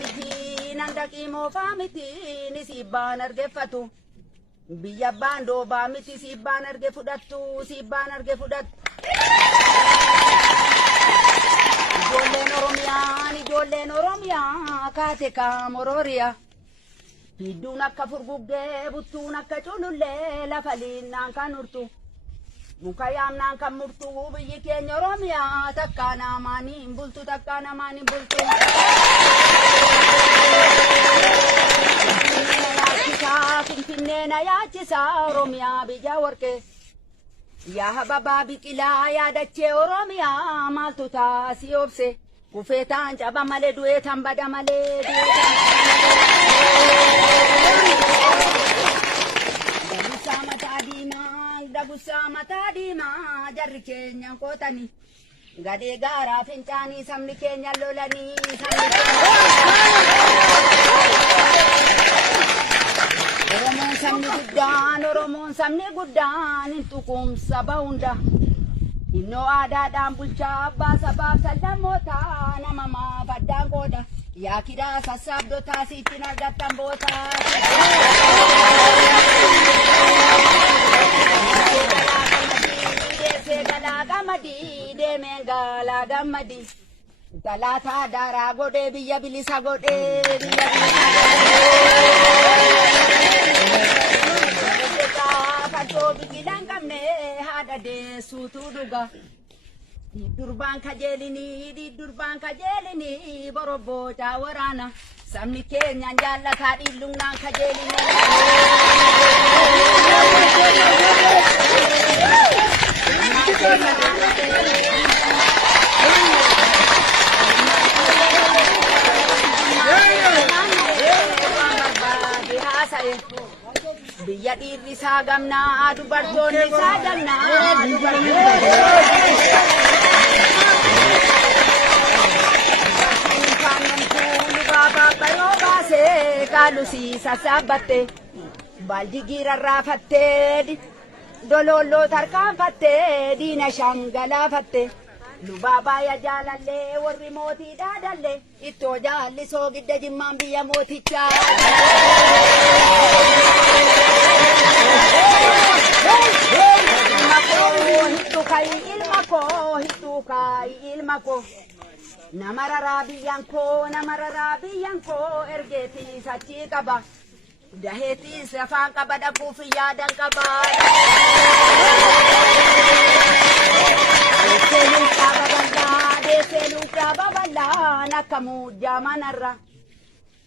miti nandaki mofa miti ni sibbaan argeffatu biyya abbaan doobaa miti sibbaan arge fudhattu sibbaan arge fudhattu ijoolleen Oromiyaa kaate kaamorooriyaa hidduun akka furguggee buttuun akka culullee lafa liinnaan kan urtu muka yaamnaan kan murtu biyyi keenya Oromiyaa takka namaan hin bultu takka namaan hin bultu. Finfinnee na yaachisaa Oromiyaa biyya warqee yaa hababaa biqilaa yaadachee Oromiyaa maaltu taasii obse kufeetaan caba malee du'eetaan bada malee dagusaa mataa diimaa jarri keenya kootanii gadee gaaraa fincaanii sabni keenya lolanii Oromoon sabni guddaan hin tuqumsa bahunda innoo aadaadhaan bulchaa abbaa sabaaf sallamootaa nama maafaddaan qooda yaa kidaa sassaabdotaa siittiin argattan bootaa gamadi deemeen gaalaa gammadi galaataa daaraa godhee biyya bilisa godhee biyya bilisa fadhoo biqilaan qabne haadha deessuutu dhuga durbaan kajeelinii borobbootaa waraana sabni keenyaan jaallataa dhiillumnaan kajeelinii biyya dhiirri isaa gamnaa dubartoonni isaa gamnaa kaalusii sassaabbatte baaljigiira raafattee dololoo tarkaanfattee diina shangalaafatte lubaabaa jaalallee warri mootii dhaadallee ittoo jaallisoo gidda jimmaan biyya mootichaa ilma koo namararaa biyyan koo ergeetiis achii qaba daheetiis afaan qaba dhabuuf yaadan qaba deesseeluu dhaaba bal'aan akka muujjaa manarra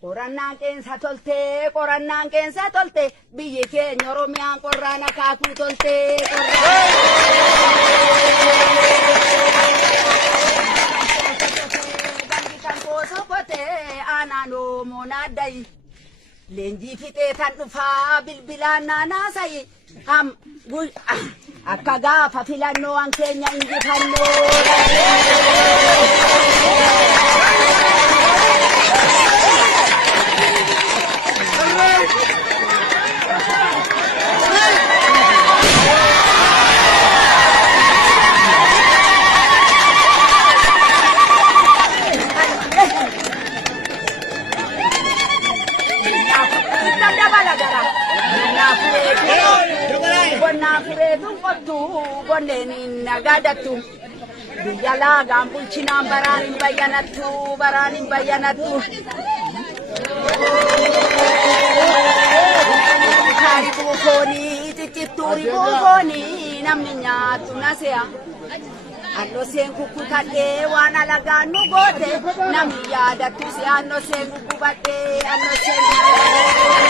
qorannaan qeensa tolte biyyi keenya Oromiyaan qorraan akaakuu tolte aanaan moonaaddayi leenjii fixee tan dhufaa bilbilaan naanaasayi akka gaafa filannoo an keenya injifannoo Bonnen nagadatu biyya laagaan bulchinaan baraan hin bayyanattu kaaribuu foonii ciccittuuri buufoonii namni nyaatu nase'a annoseen kukkutadhee waan alagaan nu goote namni yaadattu si annoseen kukkubadhee annoseen